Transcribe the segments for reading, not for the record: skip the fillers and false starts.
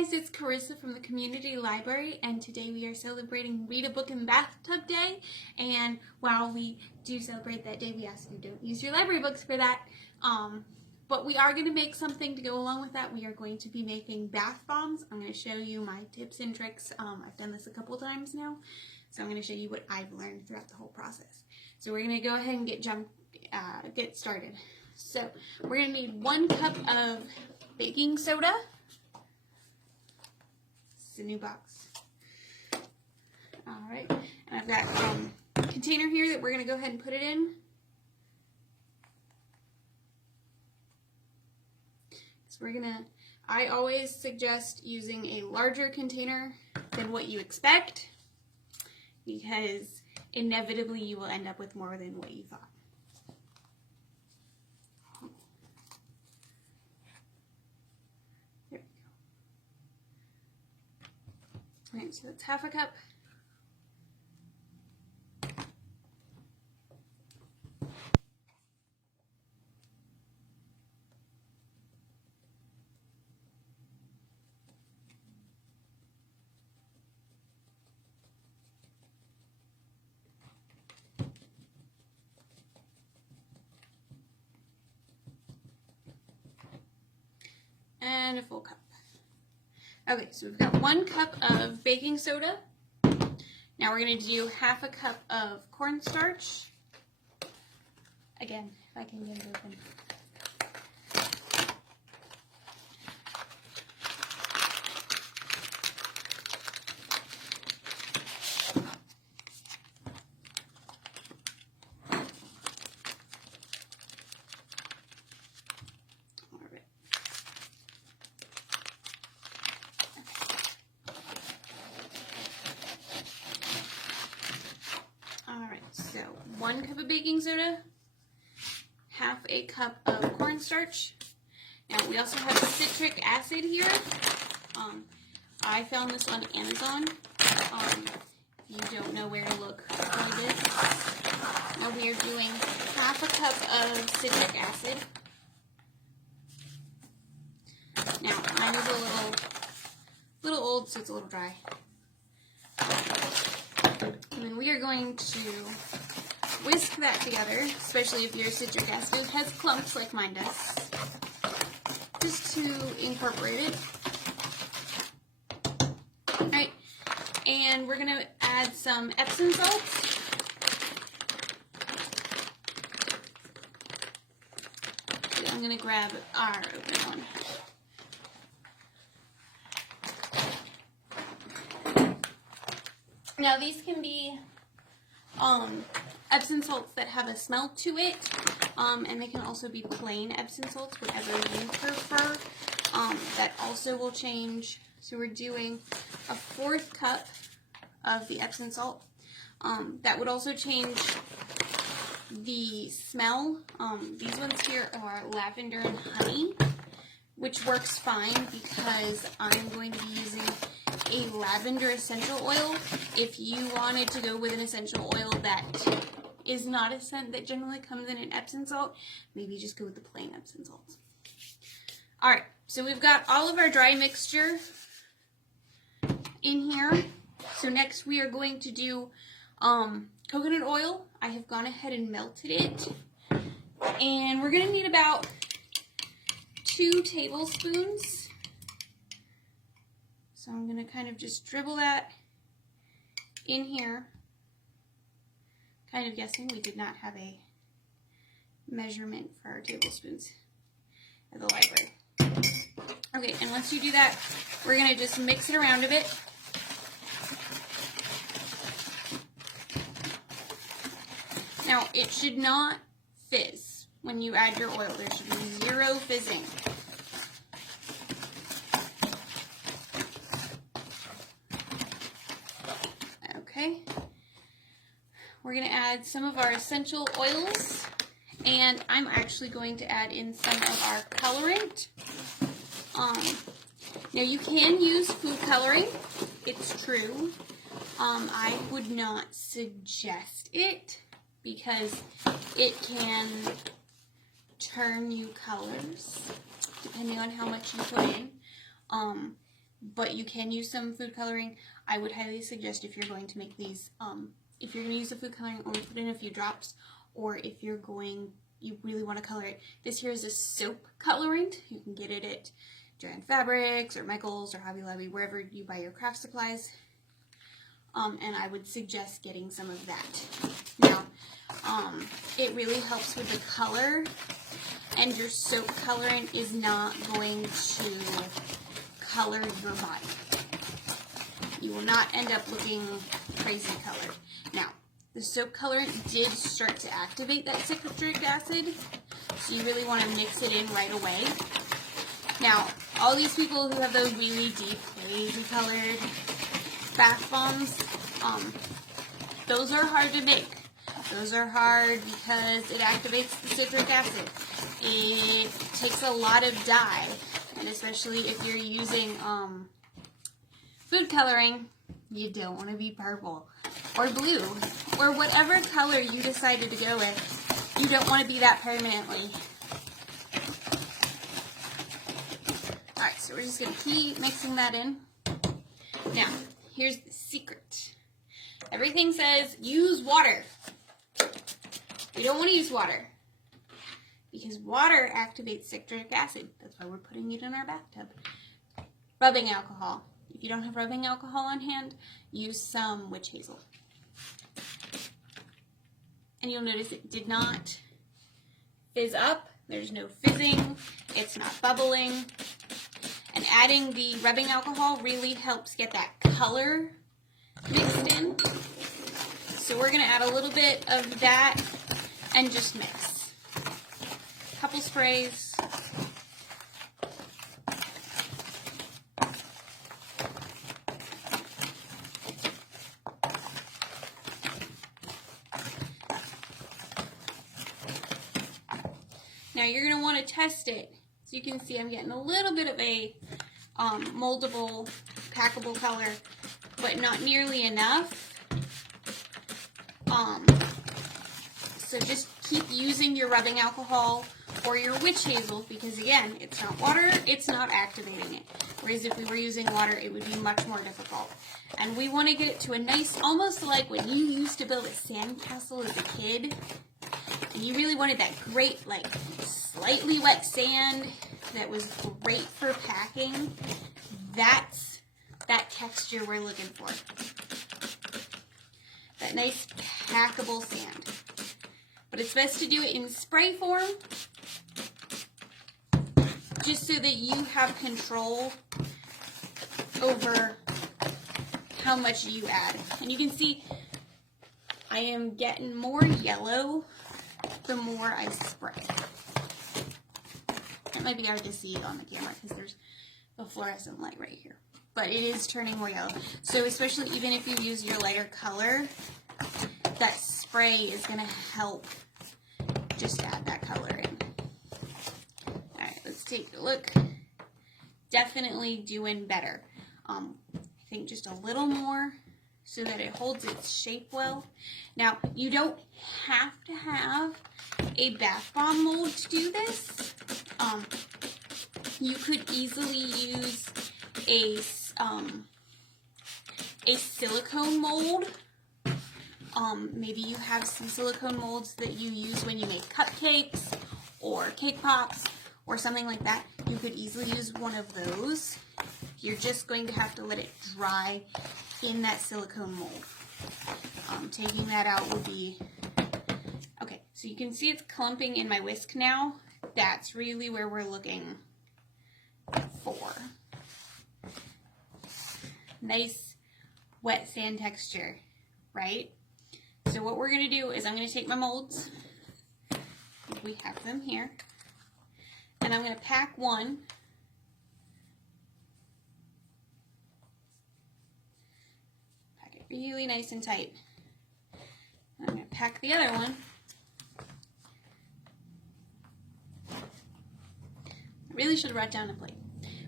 guys, it's Carissa from the Community Library, and today we are celebrating Read a Book in the Bathtub Day. And while we do celebrate that day, we ask you don't use your library books for that. But we are going to make something to go along with that. We are going to be making bath bombs. I'm going to show you my tips and tricks. I've done this a couple times now, so I'm going to show you what I've learned throughout the whole process. So we're going to go ahead and get started. So we're going to need 1 cup of baking soda. It's a new box. Alright, and I've got a container here that we're going to go ahead and put it in. So I always suggest using a larger container than what you expect, because inevitably you will end up with more than what you thought. There we go. Alright, so that's 1/2 cup. And a full cup. Okay, so we've got 1 cup of baking soda. Now we're going to do 1/2 cup of cornstarch. Again, if I can get it open. So 1 cup of baking soda, 1/2 cup of cornstarch. Now we also have citric acid here. I found this on Amazon. If you don't know where to look for this. Now we are doing 1/2 cup of citric acid. Now mine is a little old, so it's a little dry. And then we are going to whisk that together, especially if your citric acid has clumps like mine does, just to incorporate it. Alright, and we're going to add some Epsom salts. I'm going to grab our open one. Now these can be Epsom salts that have a smell to it, and they can also be plain Epsom salts, whatever you prefer. That also will change. So we're doing a 1/4 cup of the Epsom salt. That would also change the smell. These ones here are lavender and honey, which works fine because I'm going to be using a lavender essential oil. If you wanted to go with an essential oil that is not a scent that generally comes in an Epsom salt, maybe just go with the plain Epsom salts. Alright, so we've got all of our dry mixture in here. So next we are going to do coconut oil. I have gone ahead and melted it. And we're going to need about 2 tablespoons. So I'm going to kind of just dribble that in here. Kind of guessing we did not have a measurement for our tablespoons at the library. Okay, and once you do that, we're going to just mix it around a bit. Now, it should not fizz when you add your oil. There should be 0 fizzing. Okay, we're going to add some of our essential oils, and I'm actually going to add in some of our colorant. Now you can use food coloring, it's true. I would not suggest it because it can turn you colors depending on how much you put in. but you can use some food coloring. I would highly suggest if you're going to make these, if you're going to use the food coloring, only put in a few drops, or if you really want to color it. This here is a soap colorant. You can get it at Joann Fabrics or Michael's or Hobby Lobby, wherever you buy your craft supplies. And I would suggest getting some of that. Now, it really helps with the color, and your soap colorant is not going to color your body. You will not end up looking crazy colored. Now, the soap colorant did start to activate that citric acid, so you really want to mix it in right away. Now, all these people who have those really deep, crazy colored bath bombs, those are hard to make. Those are hard because it activates the citric acid. It takes a lot of dye, and especially if you're using food coloring, you don't want to be purple or blue or whatever color you decided to go with. You don't want to be that permanently. Alright, so we're just going to keep mixing that in. Now, here's the secret. Everything says use water. We don't want to use water because water activates citric acid. That's why we're putting it in our bathtub. Rubbing alcohol. If you don't have rubbing alcohol on hand, use some witch hazel. And you'll notice it did not fizz up. There's no fizzing. It's not bubbling. And adding the rubbing alcohol really helps get that color mixed in. So we're going to add a little bit of that and just mix. A couple sprays. Now you're going to want to test it. So you can see I'm getting a little bit of a moldable, packable color, but not nearly enough. So just keep using your rubbing alcohol or your witch hazel, because again, it's not water, it's not activating it. Whereas if we were using water, it would be much more difficult. And we want to get it to a nice, almost like when you used to build a sandcastle as a kid, and you really wanted that great, like, slightly wet sand that was great for packing. That's that texture we're looking for. That nice packable sand. But it's best to do it in spray form, just so that you have control over how much you add. And you can see I am getting more yellow the more I spray. It might be hard to see on the camera because there's a fluorescent light right here. But it is turning more yellow. So especially even if you use your lighter color, that spray is going to help just add that color in. Alright, let's take a look. Definitely doing better. I think just a little more so that it holds its shape well. Now, you don't have to have a bath bomb mold to do this. You could easily use a silicone mold. Maybe you have some silicone molds that you use when you make cupcakes or cake pops or something like that. You could easily use one of those. You're just going to have to let it dry in that silicone mold. Taking that out would be... Okay, so you can see it's clumping in my whisk now. That's really where we're looking for. Nice wet sand texture, right? So what we're going to do is I'm going to take my molds. We have them here. And I'm going to pack one. Pack it really nice and tight. And I'm going to pack the other one. I really should have brought down a plate.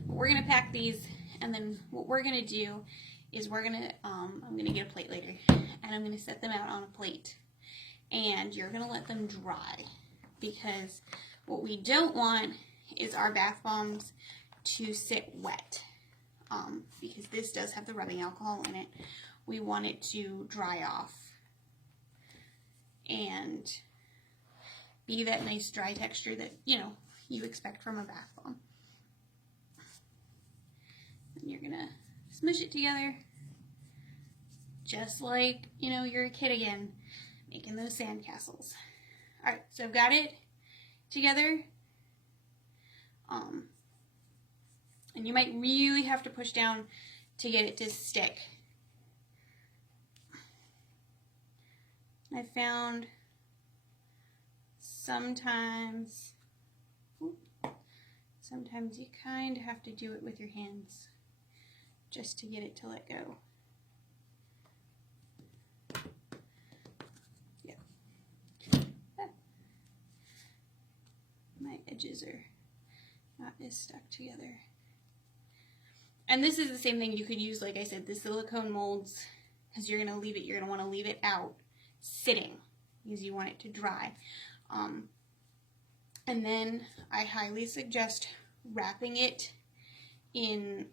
But we're going to pack these, and then what we're going to do is we're going to, I'm going to get a plate later, and I'm going to set them out on a plate. And you're going to let them dry, because what we don't want is our bath bombs to sit wet. because this does have the rubbing alcohol in it. We want it to dry off and be that nice dry texture that, you know, you expect from a bath bomb. And you're gonna smush it together just like, you know, you're a kid again, making those sandcastles. Alright, so I've got it together. And you might really have to push down to get it to stick. I found sometimes you kind of have to do it with your hands just to get it to let go. Yeah. My edges are not as stuck together. And this is the same thing you could use, like I said, the silicone molds, because you're going to want to leave it out sitting because you want it to dry. And then I highly suggest wrapping it in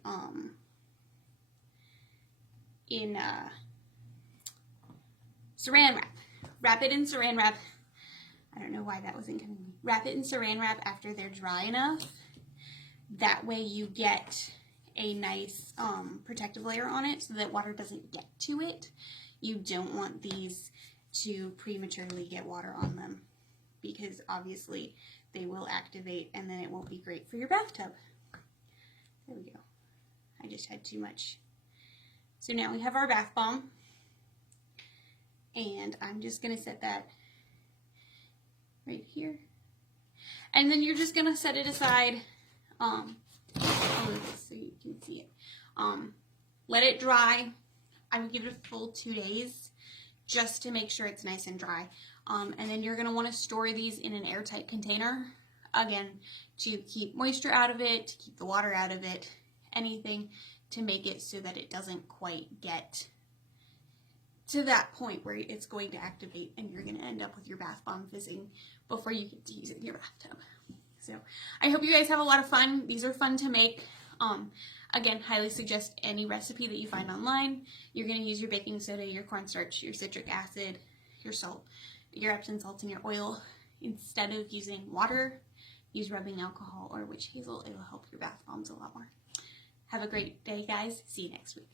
saran wrap. Wrap it in saran wrap. I don't know why that wasn't coming to me. Wrap it in saran wrap after they're dry enough. That way you get a nice protective layer on it so that water doesn't get to it. You don't want these to prematurely get water on them because obviously they will activate and then it won't be great for your bathtub. There we go. I just had too much. So now we have our bath bomb, and I'm just going to set that right here. And then you're just going to set it aside a little bit so you can see it. Let it dry. I would give it a full 2 days just to make sure it's nice and dry. And then you're going to want to store these in an airtight container, again, to keep moisture out of it, to keep the water out of it, anything to make it so that it doesn't quite get to that point where it's going to activate and you're going to end up with your bath bomb fizzing before you get to use it in your bathtub. So I hope you guys have a lot of fun. These are fun to make. Again, highly suggest any recipe that you find online. You're going to use your baking soda, your cornstarch, your citric acid, your salt, your Epsom salts, and your oil. Instead of using water, use rubbing alcohol or witch hazel. It'll help your bath bombs a lot more. Have a great day, guys. See you next week.